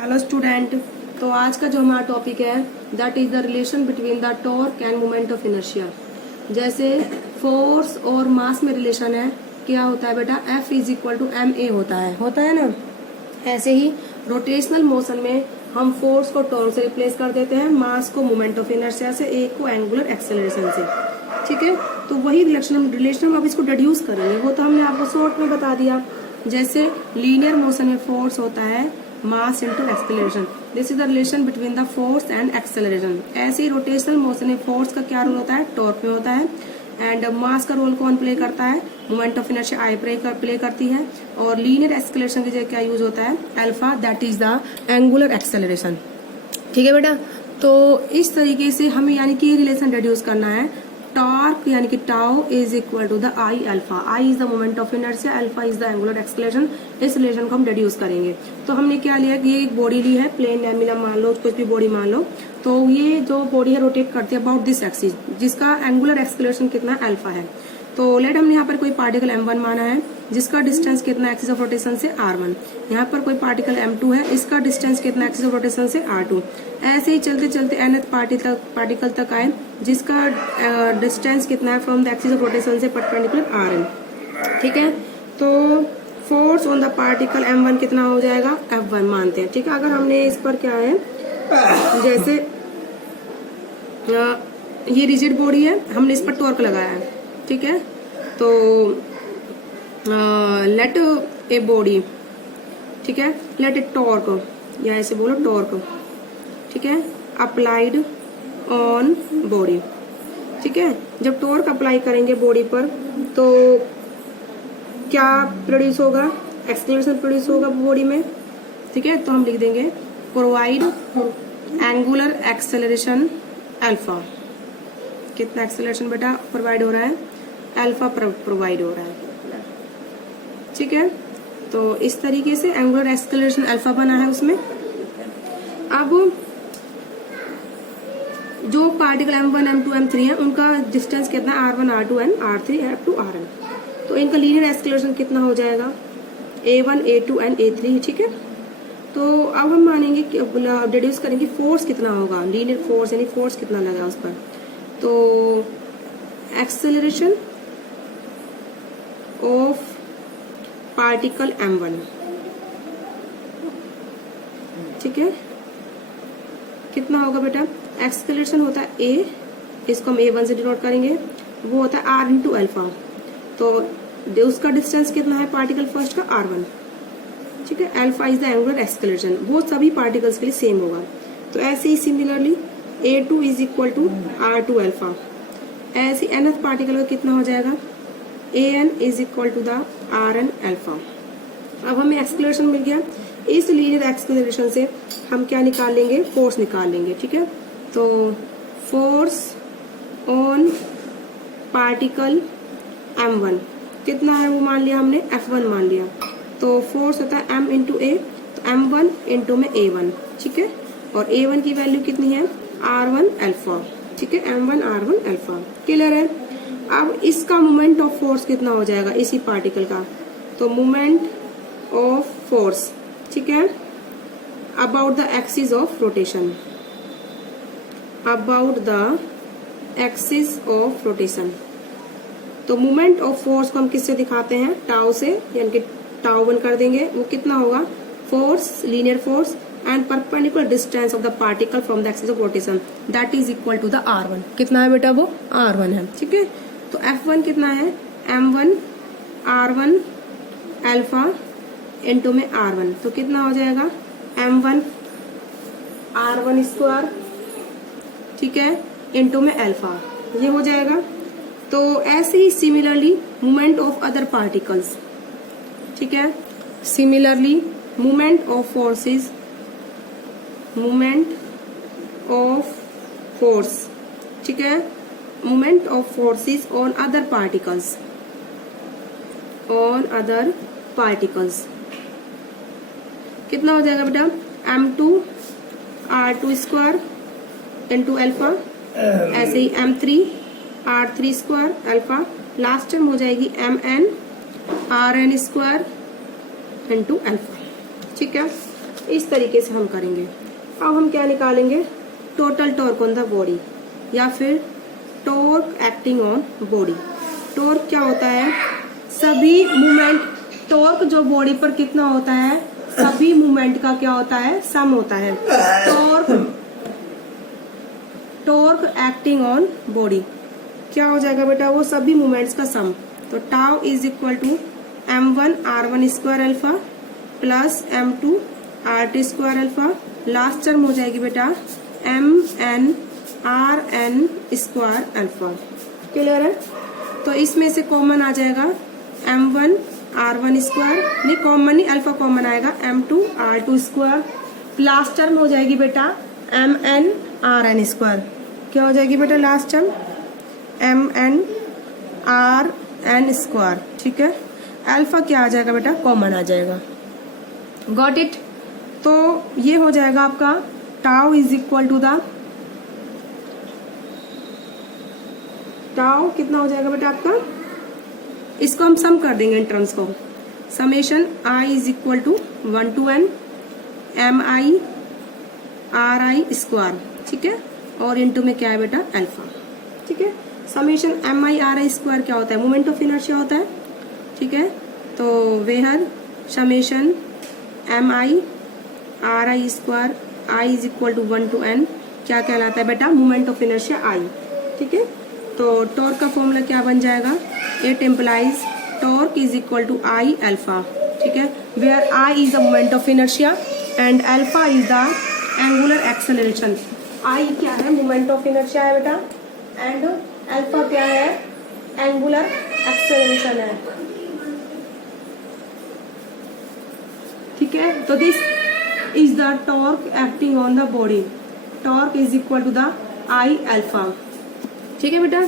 Hello student. तो आज का जो हमारा टॉपिक है that is the relation between the torque end moment of inertia. जैसे फोर्स और मास में रिलेशन है, क्या होता है बेटा, F is equal to ma होता है ना। ऐसे ही रोटेशनल मोशन में हम फोर्स को टॉर्क से रिप्लेस कर देते हैं, मास को मोमेंट ऑफ इनर्शिया से, ए को एंगुलर एक्सेलरेशन से। ठीक है, तो वही रिलेशन हम अब इसको डिड्यूस करेंगे, वो तो हमने आपको शॉर्ट में बता दिया। जैसे लीनियर मोशन में फोर्स होता है mass into acceleration, this is the relation between the force and acceleration. ऐसे ही रोटेशनल मोशन में फोर्स का क्या रोल होता है, टॉर्क में होता है, एंड मास का रोल कौन प्ले करता है, moment of inertia I play करती है, और लीनियर एक्सेलरेशन की जगह क्या यूज होता है, alpha, that is the angular acceleration. ठीक है बेटा, तो इस तरीके से हमें यानी कि रिलेशन डिड्यूस करना है। टॉर्क यानी कि tau is equal to the I alpha, I is the moment of inertia, alpha is the angular acceleration. इस रिलेशन को हम डिड्यूस करेंगे। तो हमने क्या लिया कि ये एक बॉडी ली है, प्लेन लैमिना मान लो, कुछ भी बॉडी मान लो। तो ये जो बॉडी है रोटेट करती है अबाउट दिस एक्सिस, जिसका एंगुलर एक्सेलरेशन कितना अल्फा है। तो लेट हमने यहाँ पर कोई पार्टिकल m1 माना है, जिसका डिस्टेंस कितना एक्सिस ऑफ रोटेशन से r1। यहाँ पर कोई पार्टिकल m2 है, इसका डिस्टेंस कितना एक्सिस ऑफ रोटेशन से r2। ऐसे ही चलते चलते nth पार्टिकल तक आए, जिसका डिस्टेंस कितना है from the axis of rotation से परपेंडिकुलर rn। ठीक है, तो force on the particle m1 कितना हो जाएगा, F1 मानते हैं। ठीक है, अगर हमने इस पर क्या है, जैसे ये रिजिड बॉडी है, हमने इस पर टॉर्क लगाया है। ठीक है, तो लेट ए बॉडी, ठीक है, लेट ए टॉर्क, या ऐसे बोलो टॉर्क, ठीक है, अप्लाइड ऑन बॉडी। ठीक है, जब टॉर्क अप्लाई करेंगे बॉडी पर तो क्या प्रोड्यूस होगा, एक्सेलरेशन प्रोड्यूस होगा बॉडी में। ठीक है, तो हम लिख देंगे प्रोवाइड एंगुलर एक्सेलरेशन अल्फा। कितना एक्सेलरेशन बेटा प्रोवाइड हो रहा है, अल्फा प्रोवाइड हो रहा है। ठीक है, तो इस तरीके से एंगुलर एक्सेलरेशन अल्फा बना है उसमें। अब जो पार्टिकल m1, m2, m3 है, उनका डिस्टेंस कितना है, r1, r2 and r3 up to rn। तो इनका लीनियर एक्सेलरेशन कितना हो जाएगा, a1, a2 एंड a3। ठीक है, तो अब हम मानेंगे कि डिड्यूस करेंगे फोर्स कितना होगा, लीनियर फोर्स यानी फोर्स कितना लगा उस पर। तो एक्सेलरेशन ऑफ पार्टिकल m1, ठीक है, कितना होगा बेटा, एक्सेलरेशन होता है a, इसको हम a1 से डिनोट करेंगे, वो होता है r इंटू अल्फा। तो उसका डिस्टेंस कितना है पार्टिकल फर्स्ट का, r1। ठीक है, alpha is the angular acceleration, वो सभी पार्टिकल्स के लिए सेम होगा। तो ऐसे ही similarly a2 is equal to r2 alpha. ऐसे nth पार्टिकल का कितना हो जाएगा, an is equal to the rn alpha. अब हमें एक्सेलरेशन मिल गया, इस लीनियर एक्सेलरेशन से हम क्या निकाल लेंगे, फोर्स निकाल लेंगे। ठीक है, तो फोर्स ऑन पार्टिकल m1 कितना है, वो मान लिया हमने F1 मान लिया। तो फोर्स होता है m इंटू a, तो m1 इंटू में a1। ठीक है, और a1 की वैल्यू कितनी है, r1 अल्फा। ठीक है, m1 r1 अल्फा, क्लियर है। अब इसका मोमेंट ऑफ फोर्स कितना हो जाएगा इसी पार्टिकल का, तो मोमेंट ऑफ फोर्स, ठीक है, about the axis of rotation, about the axis of rotation. तो मोमेंट ऑफ फोर्स को हम किससे दिखाते हैं, टाउ से, यानी कि टाउ 1 कर देंगे, वो कितना होगा, force, linear force and perpendicular distance of the particle from the axis of rotation, that is equal to the r1। कितना है बेटा, वो r1 है। ठीक है, तो F1 कितना है, m1 r1 अल्फा इंटू में r1। तो कितना हो जाएगा, m1 r1 स्क्वायर, ठीक है, इंटू में अल्फा, ये हो जाएगा। तो ऐसे ही similarly moment of other particles, ठीक है, similarly moment of forces, moment of force, ठीक है, moment of forces on other particles, on other particles कितना हो जाएगा बेटा, m2 r2 square into alpha. ऐसे ही m3 r3 square alpha, last time हो जाएगी mn rn square into alpha. ठीक है, इस तरीके से हम करेंगे। अब हम क्या निकालेंगे, total torque on the body या फिर torque acting on body. Torque क्या होता है, सभी मूवमेंट, टॉर्क जो बॉडी पर कितना होता है, सभी मूवमेंट का क्या होता है, सम होता है। टॉर्क एक्टिंग ऑन बॉडी क्या हो जाएगा बेटा, वो सभी मूवमेंट्स का सम। तो tau is equal to m1 r1 square alpha plus m2 r2 square alpha, last term हो जाएगी बेटा mn rn square alpha. Clear है? तो इसमें से कॉमन आ जाएगा m1 r1 स्क्वायर, नहीं कॉमन नहीं, अल्फा कॉमन आएगा m2 r2 square, last term हो जाएगी बेटा mn rn स्क्वायर। क्या हो जाएगी बेटा last term, mn rn square. ठीक है, अल्फा क्या आ जाएगा बेटा, कॉमन आ जाएगा। Got it? तो ये हो जाएगा आपका tau is equal to the, tau कितना हो जाएगा बेटा आपका, इसको हम सम कर देंगे इन टर्म्स को, summation i is equal to 1 to n mi ri square. ठीक है, और इनटू में क्या है बेटा, अल्फा। ठीक है, समेशन mi ri स्क्वायर क्या होता है, मोमेंट ऑफ इनर्शिया होता है। ठीक है, तो where summation mi ri square i is equal to 1 to n क्या कहलाता है बेटा, मोमेंट ऑफ इनर्शिया i। ठीक है, तो टॉर्क का फॉर्मूला क्या बन जाएगा, it implies torque is equal to i alpha. ठीक है, where i is the moment of inertia and alpha is the angular acceleration. i क्या है, मोमेंट ऑफ इनर्शिया है बेटा, एंड अल्फा क्या है, एंगुलर एक्सेलरेशन है। ठीक है, तो this is the torque acting on the body, torque is equal to the i alpha. ठीक है बेटा,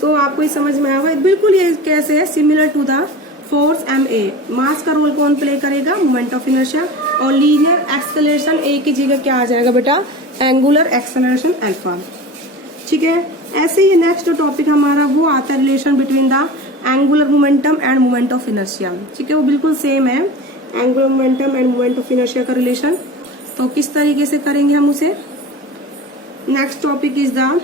तो आपको ये समझ में आएगा बिल्कुल, ये कैसे है, similar to the force ma। Mass का रोल कौन प्ले करेगा, मोमेंट ऑफ इनर्शिया, और लीनियर एक्सेलरेशन a की जगह क्या आ जाएगा बेटा, एंगुलर एक्सेलरेशन अल्फा। ठीक है, ऐसे ही नेक्स्ट टॉपिक हमारा वो आता है relation between the angular momentum end moment of inertia. ठीक है, वो बिल्कुल सेम है, angular momentum end moment of inertia का रिलेशन। तो किस तरीके से करेंगे हम उसे, next topic is the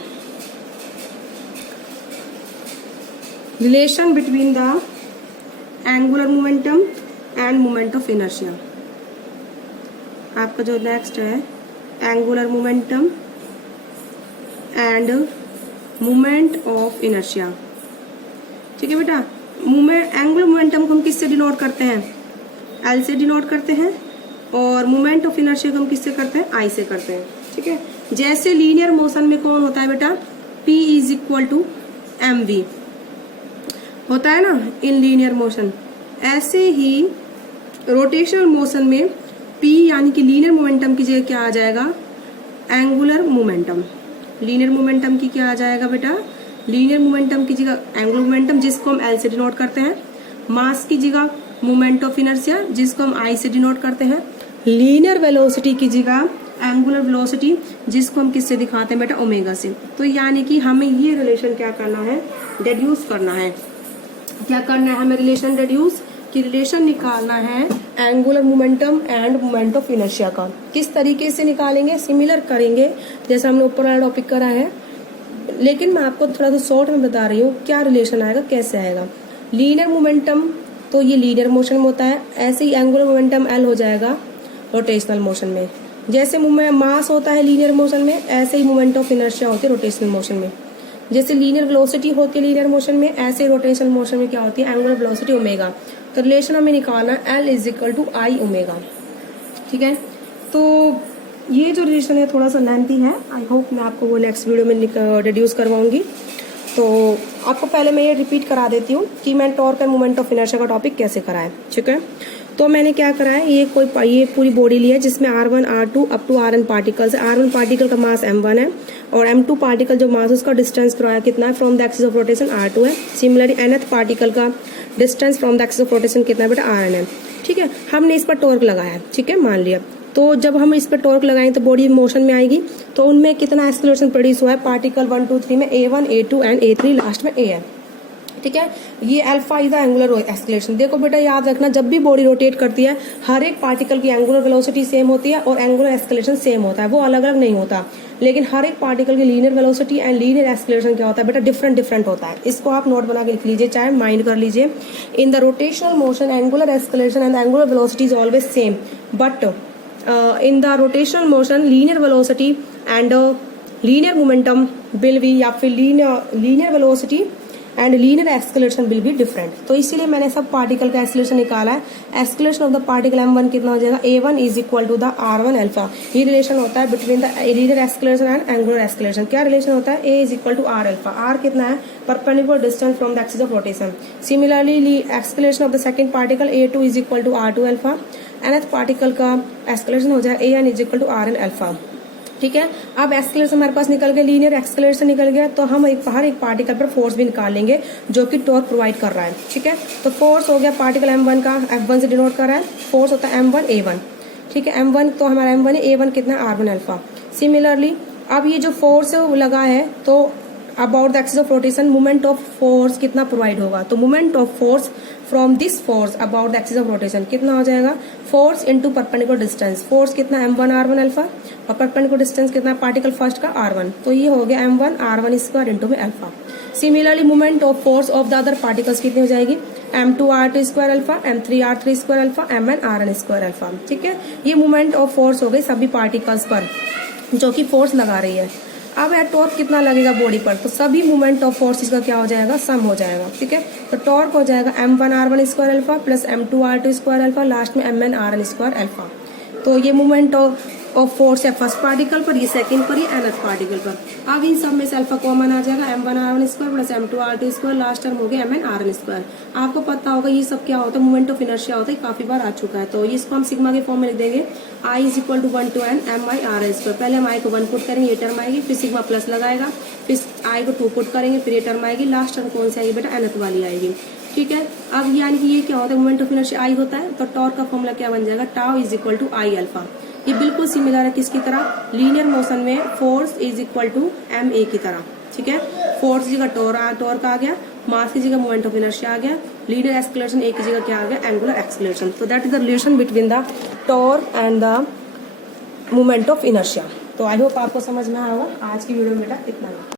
relation between the angular momentum end moment of inertia. आपका जो नेक्स्ट है angular momentum end moment of inertia. ठीक है बेटा, एंगुलर मोमेंटम को हम किससे डिनोट करते हैं, एल से डिनोट करते हैं, और मोमेंट ऑफ इनर्शिया को हम किससे करते हैं, आई से करते हैं। ठीक है, जैसे लीनियर मोशन में कौन होता है बेटा, P is equal to mv होता है ना इन लीनियर मोशन, ऐसे ही रोटेशनल मोशन में P यानी कि लीनियर मोमेंटम की जगह क्या आ जाएगा, एंगुलर मोमेंटम। लीनियर मोमेंटम की क्या आ जाएगा बेटा, लीनियर मोमेंटम की जगह एंगुलर मोमेंटम जिसको हम L से डिनोट करते हैं, मास की जगह मोमेंट ऑफ इनर्शिया जिसको हम I से डिनोट करते हैं, लीनियर वेलोसिटी की जगह एंगुलर वेलोसिटी जिसको हम किससे दिखाते हैं बेटा, ओमेगा से। तो यानी कि हमें ये रिलेशन क्या करना है, डेड्यूस करना है। क्या करना है हमें, रिलेशन डेड्यूस की रिलेशन निकालना है angular momentum end moment of inertia का। किस तरीके से निकालेंगे, सिमिलर करेंगे जैसे हमने ऊपर वाला टॉपिक करा है, लेकिन मैं आपको थोड़ा सा शॉर्ट में बता रही हूँ क्या रिलेशन आएगा, कैसे आएगा। लीनियर मोमेंटम तो ये लीनियर मोशन में होता है, ऐसे ही एंगुलर मोमेंटम एल हो जाएगा रोटेशनल मोशन में। जैसे मास होता है लीनियर मोशन में, ऐसे ही मोमेंट ऑफ इनर्शिया होती है रोटेशनल मोशन में। जैसे लीनियर वेलोसिटी होती है लीनियर मोशन में, ऐसे रोटेशनल मोशन में क्या होती है, एंगुलर वेलोसिटी ओमेगा। तो रिलेशन हमें निकालना L is equal to I omega. ठीक है, तो ये जो रिलेशन है थोड़ा सा लेंथी है, आई होप मैं आपको वो नेक्स्ट वीडियो में रिड्यूस करवाऊंगी। तो आपको पहले मैं ये रिपीट करा देती हूँ कि मैं torque end moment of inertia का टॉपिक कैसे करा है। ठीक है, तो मैंने क्या करा है, ये पूरी बॉडी ली है जिसमें R1 R2 up to Rn particles है। R1 पार्टिकल का मास m1 है और m2 पार्टिकल जो मास उसका डिस्टेंस करवाया कितना है, from the axis of rotation R2 है। सिमिलरली nth पार्टिकल का distance from the axis of rotation कितना है बेटा, Rn है। ठीक है, हमने इस पर टॉर्क लगाया है। ठीक है, मान लिया। तो जब हम इस पर टॉर्क लगाएंगे तो बॉडी मोशन में आएगी, तो उनमें कितना एक्सेलरेशन प्रोड्यूस हुआ है, पार्टिकल 1 2 3 में A1 A2 and A3, last में A है। ठीक है। ये alpha is the angular acceleration. देखो बेटा याद रखना, जब भी बॉडी रोटेट करती है हर एक पार्टिकल की एंगुलर वेलोसिटी सेम होती है और एंगुलर एक्सेलरेशन सेम होता है, वो अलग अलग नहीं होता। लेकिन हर एक पार्टिकल की linear velocity and linear acceleration क्या होता है बेटा, डिफरेंट डिफरेंट होता है। इसको आप नोट बना के लिख लीजिए, चाहे माइंड कर लीजिए। In the rotational motion angular acceleration and angular velocity is always same, but in the rotational motion linear velocity and linear momentum will be, या फिर linear velocity and linear acceleration will be different. तो इसीलिए मैंने सब particle का acceleration निकाला है। Acceleration of the particle m1 कितना हो जाएगा, a1 is equal to the r1 alpha. ये रिलेशन होता है between the linear acceleration and angular acceleration. क्या रिलेशन होता है, a is equal to r alpha. r कितना है, perpendicular distance from the axis of rotation. Similarly acceleration of the second particle a2 is equal to r2 alpha. nth particle का acceleration हो जाएगा an is equal to rn alpha. ठीक है। अब acceleration हमारे पास निकल गया, लीनियर एक्सेलरेशन निकल गया, तो हम हर एक पार्टिकल पर फोर्स भी निकाल लेंगे जो कि टॉर्क प्रोवाइड कर रहा है। ठीक है। तो फोर्स हो गया पार्टिकल m1 का, f1 से डिनोट कर रहा है, फोर्स होता है m1 a1। ठीक है। m1 तो हमारा m1 है, a1 कितना है, r1 अल्फा। सिमिलरली अब ये जो फोर्स लगा है, तो about the axis of rotation moment of force कितना प्रोवाइड होगा, तो moment of force from this force about the axis of rotation कितना हो जाएगा, force into perpendicular distance. Force कितना m1 r1 अल्फा और परपेंडिकुलर डिस्टेंस कितना पार्टिकल फर्स्ट का r1, तो ये हो गया m1 r1 स्क्वायर इनटू में alpha. Similarly moment of force of the other particles कितनी हो जाएगी, m2 r2 square alpha, m3 r3 square alpha, mn rn square alpha. ठीक है। ये मोमेंट ऑफ फोर्स हो गई सभी पार्टिकल्स पर जो कि फोर्स लगा रही है। अब यार टॉर्क कितना लगेगा बॉडी पर, तो सभी मूवमेंट ऑफ फोर्सेस का क्या हो जाएगा, सम हो जाएगा। ठीक है। तो टॉर्क हो जाएगा m1 r1 square alpha plus m2 r2 square alpha, last में mn rn स्क्वायर अल्फा। तो ये मूवमेंट ऑफ फोर्स है फर्स्ट पार्टिकल पर, ये सेकंड पर, ये nth पार्टिकल पर। अब इन सब में से अल्फा कॉमन आ जाएगा, m1 r1 square plus m2 r2 square, last term हो गया mn rn स्क्वायर। आपको पता होगा ये सब क्या होता है, मूवमेंट ऑफ इनर्शिया होता है, काफी बार आ चुका है। तो इसको हम सिग्मा के फॉर्म में लिख देंगे, I is equal to 1 to n mi r square. पहले हम I को 1 पुट करेंगे, ये टर्म आएगी, फिर सिग्मा प्लस लगाएगा, फिर I को 2 पुट करेंगे, फिर ये टर्म आएगी, लास्ट टर्म कौन सी आएगी बेटा, nth वाली आएगी। ठीक है। अब यानी कि ये क्या होता है, मोमेंट ऑफ इनर्शिया I होता है, तो टॉर्क का फॉर्मूला क्या बन जाएगा, tau is equal to I alpha. ये बिल्कुल सिमिलर है किसकी तरह, लीनियर मोशन में force is equal to ma की तरह। ठीक है। फोर्स की जगह टॉर्क आ गया, मास की जगह मोमेंट ऑफ इनर्शिया आ गया, लीनियर एक्सेलरेशन एक की जगह क्या आ गया, एंगुलर एक्सेलरेशन। तो that is the relation between the torque and the moment of inertia. तो आई होप आपको समझ में आया होगा। आज की वीडियो में बेटा इतना ही।